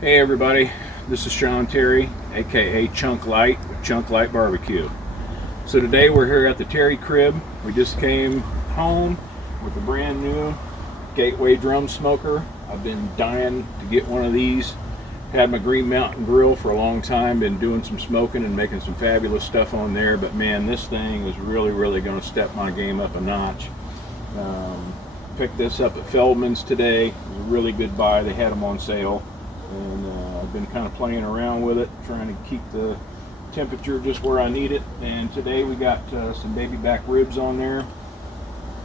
Hey everybody, this is Sean Terry, aka Chunk Light with Chunk Light Barbecue. So today we're here at the Terry crib. We just came home with a brand new Gateway drum smoker. I've been dying to get one of these. Had my Green Mountain grill for a long time, been doing some smoking and making some fabulous stuff on there, but man, this thing is really going to step my game up a notch. Picked this up at Feldman's today. It was a really good buy. They had them on sale. And I've been kind of playing around with it, trying to keep the temperature just where I need it. And today we got some baby back ribs on there.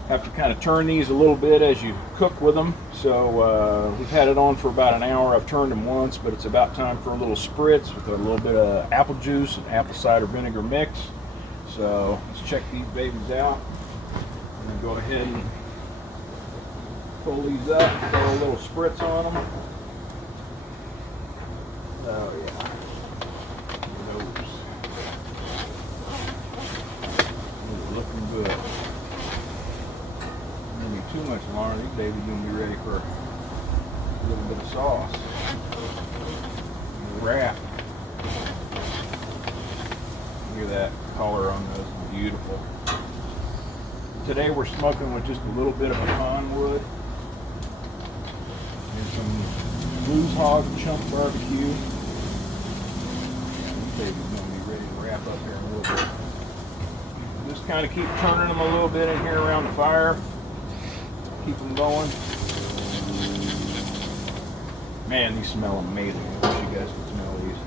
Have to kind of turn these a little bit as you cook with them. So we've had it on for about an hour. I've turned them once, but it's about time for a little spritz with a little bit of apple juice and apple cider vinegar mix. So let's check these babies out. I'm going to go ahead and pull these up, throw a little spritz on them. Oh yeah, those looking good. Don't need too much longer. These babies gonna be ready for a little bit of sauce. Wrap. Look at that color on those, beautiful. Today we're smoking with just a little bit of pecan wood and some Blues Hog chunk barbecue. These baby's going to be ready to wrap up here in a little bit. Just kind of keep turning them a little bit in here around the fire. Keep them going. Man, these smell amazing. I wish you guys could smell these.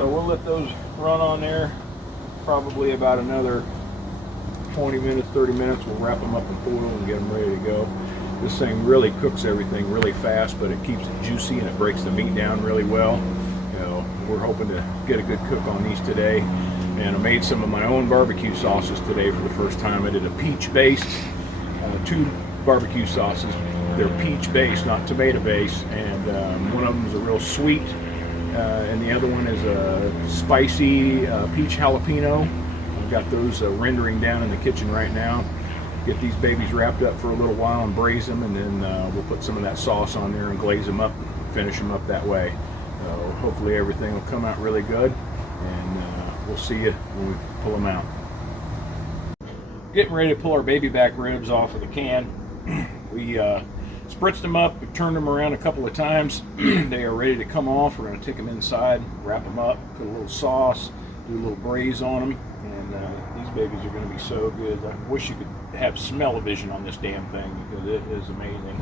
So we'll let those run on there. Probably about another 20 minutes, 30 minutes. We'll wrap them up in foil and get them ready to go. This thing really cooks everything really fast, but it keeps it juicy and it breaks the meat down really well. We're hoping to get a good cook on these today. And I made some of my own barbecue sauces today for the first time. I did a peach-based, 2 barbecue sauces. They're peach-based, not tomato-based. And one of them is a real sweet, and the other one is a spicy peach jalapeno. I've got those rendering down in the kitchen right now. Get these babies wrapped up for a little while and braise them, and then we'll put some of that sauce on there and glaze them up, finish them up that way. So hopefully everything will come out really good, and we'll see you when we pull them out. Getting ready to pull our baby back ribs off of the can. We spritzed them up, we turned them around a couple of times. They are ready to come off. We're going to take them inside, wrap them up, put a little sauce, do a little braise on them, and these babies are going to be so good. I wish you could have smell-o-vision on this damn thing because it is amazing.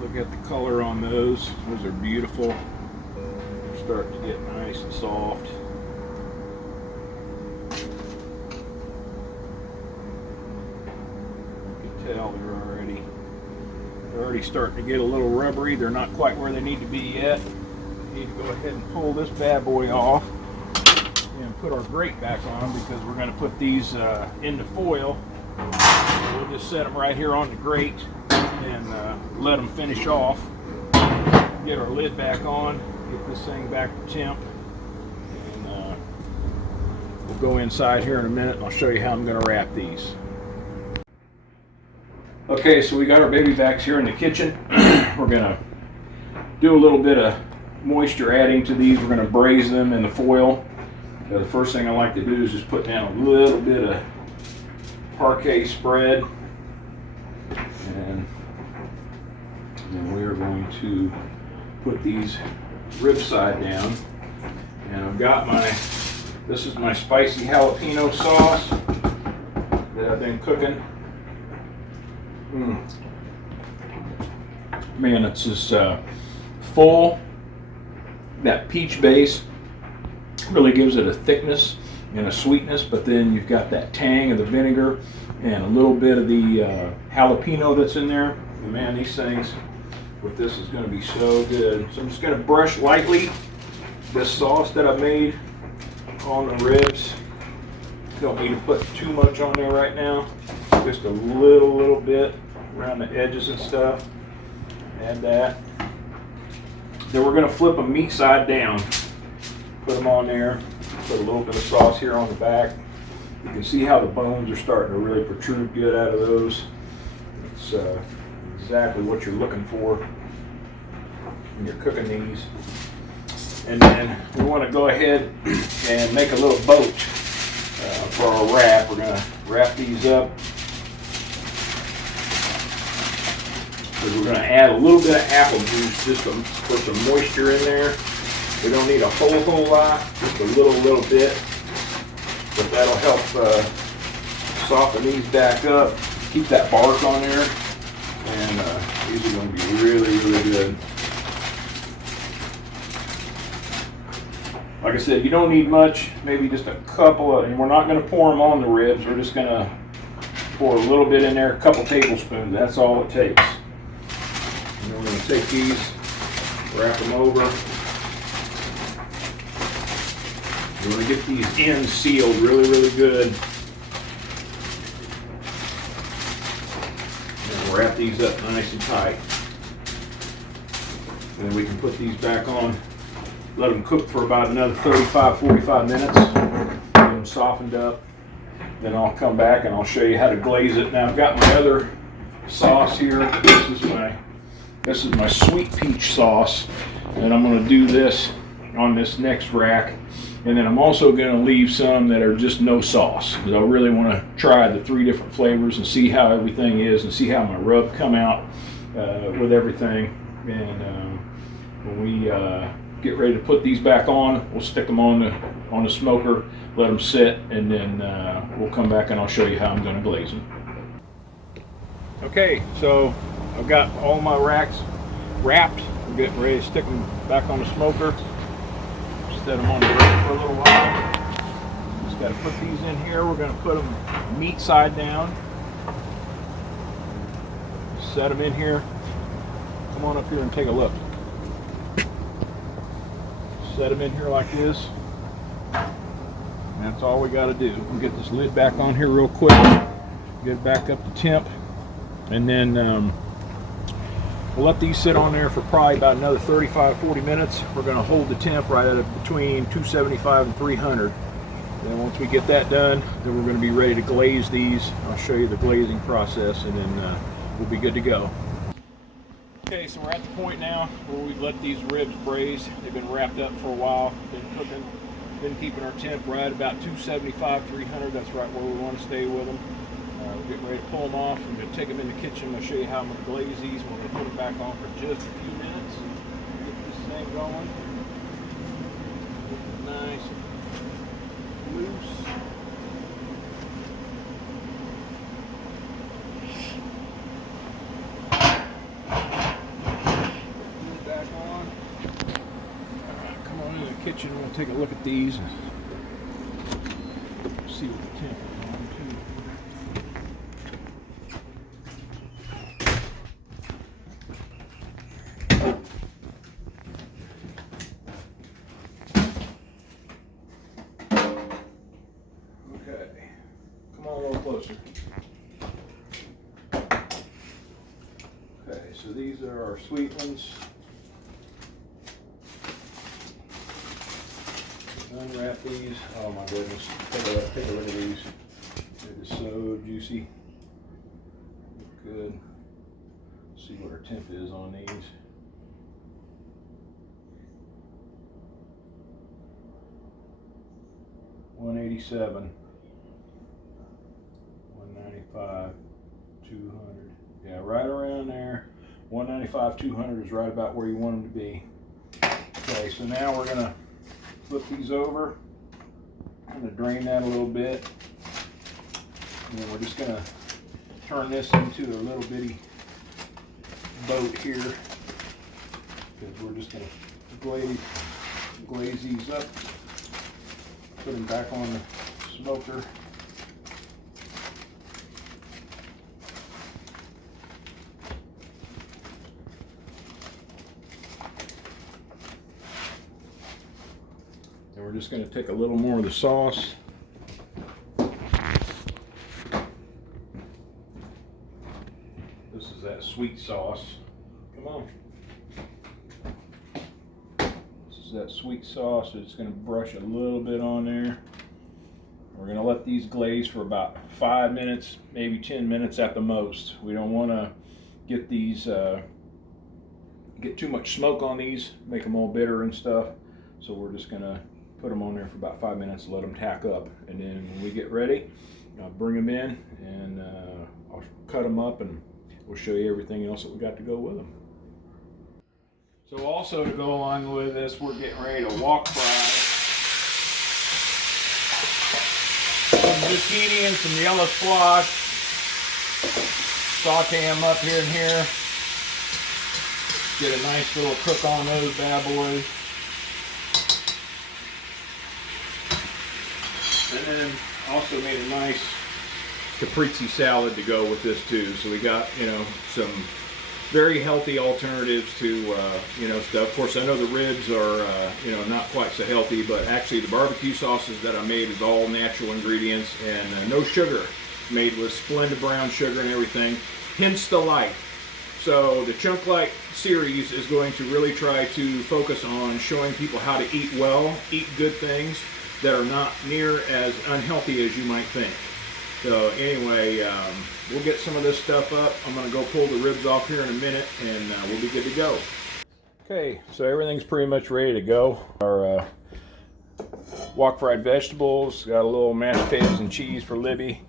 Look at the color on those. Those are beautiful. They're starting to get nice and soft. You can tell they're already starting to get a little rubbery. They're not quite where they need to be yet. We need to go ahead and pull this bad boy off and put our grate back on because we're going to put these into foil. We'll just set them right here on the grate and let them finish off. Get our lid back on, get this thing back to temp, and we'll go inside here in a minute and I'll show you how I'm going to wrap these. Okay, so we got our baby backs here in the kitchen. We're going to do a little bit of moisture adding to these. We're going to braise them in the foil. The first thing I like to do is just put down a little bit of parquet spread, and then we are going to put these rib side down. And I've got this is my spicy jalapeno sauce that I've been cooking. Man, it's just full. That peach base really gives it a thickness and a sweetness, but then you've got that tang of the vinegar and a little bit of the jalapeno that's in there. And man, these things with this is going to be so good. So I'm just going to brush lightly this sauce that I made on the ribs. Don't need to put too much on there right now. Just a little bit around the edges and stuff. Add that. Then we're going to flip them meat side down. Put them on there. Put a little bit of sauce here on the back. You can see how the bones are starting to really protrude good out of those. It's exactly what you're looking for when you're cooking these. And then we want to go ahead and make a little boat for our wrap. We're going to wrap these up. We're going to add a little bit of apple juice just to put some moisture in there. We don't need a whole lot, just a little bit, but that'll help soften these back up, keep that bark on there, and these are going to be really good. Like I said, you don't need much, maybe just a couple of, and we're not going to pour them on the ribs. We're just going to pour a little bit in there, a couple tablespoons. That's all it takes. And then we're going to take these, wrap them over. You want to get these ends sealed really good. And wrap these up nice and tight. And then we can put these back on. Let them cook for about another 35-45 minutes. Get them softened up. Then I'll come back and I'll show you how to glaze it. Now I've got my other sauce here. This is my sweet peach sauce, and I'm going to do this on this next rack. And then I'm also going to leave some that are just no sauce, because I really want to try the 3 different flavors and see how everything is and see how my rub come out with everything. And when we get ready to put these back on, we'll stick them on the smoker, let them sit, and then we'll come back and I'll show you how I'm going to glaze them. Okay, so I've got all my racks wrapped. I'm getting ready to stick them back on the smoker. Set them on the rack for a little while. Just got to put these in here. We're going to put them meat side down. Set them in here. Come on up here and take a look. Set them in here like this. And that's all we got to do. We'll get this lid back on here real quick. Get it back up to temp. And then we'll let these sit on there for probably about another 35-40 minutes. We're going to hold the temp right at between 275 and 300. Then once we get that done, then we're going to be ready to glaze these. I'll show you the glazing process, and then we'll be good to go. Okay, so we're at the point now where we've let these ribs braise. They've been wrapped up for a while, been cooking, been keeping our temp right about 275, 300. That's right where we want to stay with them. We're getting ready to pull them off. I'm going to take them in the kitchen. I'll show you how I'm going to glaze these. We're going to put them back on for just a few minutes. Get this thing going. Get it nice and loose. Put it back on. All right, come on in the kitchen. We'll take a look at these and see what the temp is on too. Come on a little closer. Okay, so these are our sweet ones. Unwrap these. Oh my goodness. Take a look at these. It is so juicy. Look good. Let's see what our temp is on these. $187. 195, 200. Yeah, right around there. 195, 200 is right about where you want them to be. Okay, so now we're going to flip these over. I'm going to drain that a little bit. And then we're just going to turn this into a little bitty boat here. Because we're just going to glaze these up. Put them back on the smoker. And we're just going to take a little more of the sauce. This is that sweet sauce. Come on. This is that sweet sauce. So it's going to brush a little bit on there. We're going to let these glaze for about 5 minutes, maybe 10 minutes at the most. We don't want to get these, get too much smoke on these, make them all bitter and stuff. So we're just going to put them on there for about 5 minutes and let them tack up. And then when we get ready, I'll bring them in and I'll cut them up and we'll show you everything else that we got to go with them. So also to go along with this, we're getting ready to wok fry some zucchini and some yellow squash. Saute them up here and here. Get a nice little cook on those bad boys. And then also made a nice caprese salad to go with this too. So we got, you know, some very healthy alternatives to, you know, stuff. Of course, I know the ribs are, you know, not quite so healthy, but actually the barbecue sauces that I made is all natural ingredients and no sugar, made with splendid brown sugar and everything, hence the light. So the Chunk Light series is going to really try to focus on showing people how to eat well, eat good things that are not near as unhealthy as you might think. So anyway, we'll get some of this stuff up. I'm going to go pull the ribs off here in a minute and we'll be good to go. Okay, so everything's pretty much ready to go. Our wok fried vegetables, got a little mashed potatoes and cheese for Libby,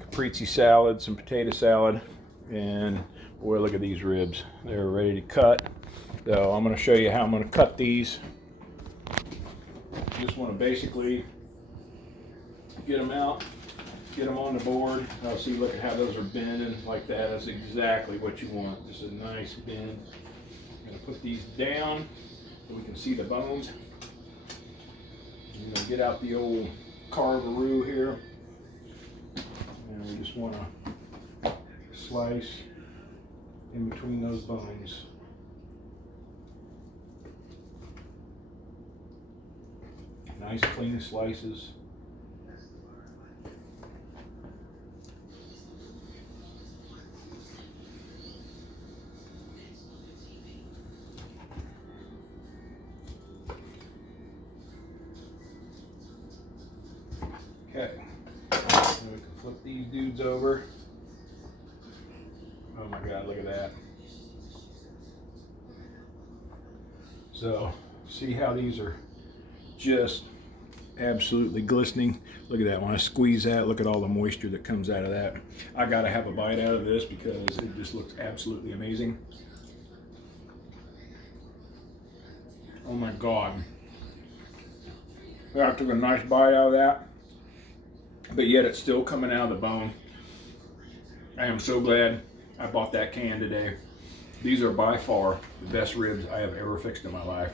caprese salad, some potato salad, and boy, look at these ribs. They're ready to cut. So I'm going to show you how I'm going to cut these. Just want to basically get them out. Get them on the board. I'll see, look at how those are bending like that. That's exactly what you want. Just a nice bend. I'm going to put these down so we can see the bones. I'm going to get out the old carvaroo here. And we just want to slice in between those bones. Nice clean slices. Okay, and we can flip these dudes over. Oh my God, look at that. So, see how these are just absolutely glistening. Look at that. When I squeeze that, look at all the moisture that comes out of that. I gotta have a bite out of this because it just looks absolutely amazing. Oh my God. I took a nice bite out of that, but yet it's still coming out of the bone. I am so glad I bought that can today. These are by far the best ribs I have ever fixed in my life.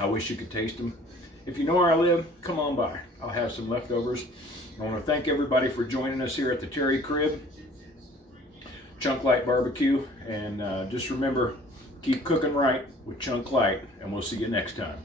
I wish you could taste them. If you know where I live, come on by. I'll have some leftovers. I want to thank everybody for joining us here at the Terry Crib, Chunk Light Barbecue, and just remember, keep cooking right with Chunk Light, and we'll see you next time.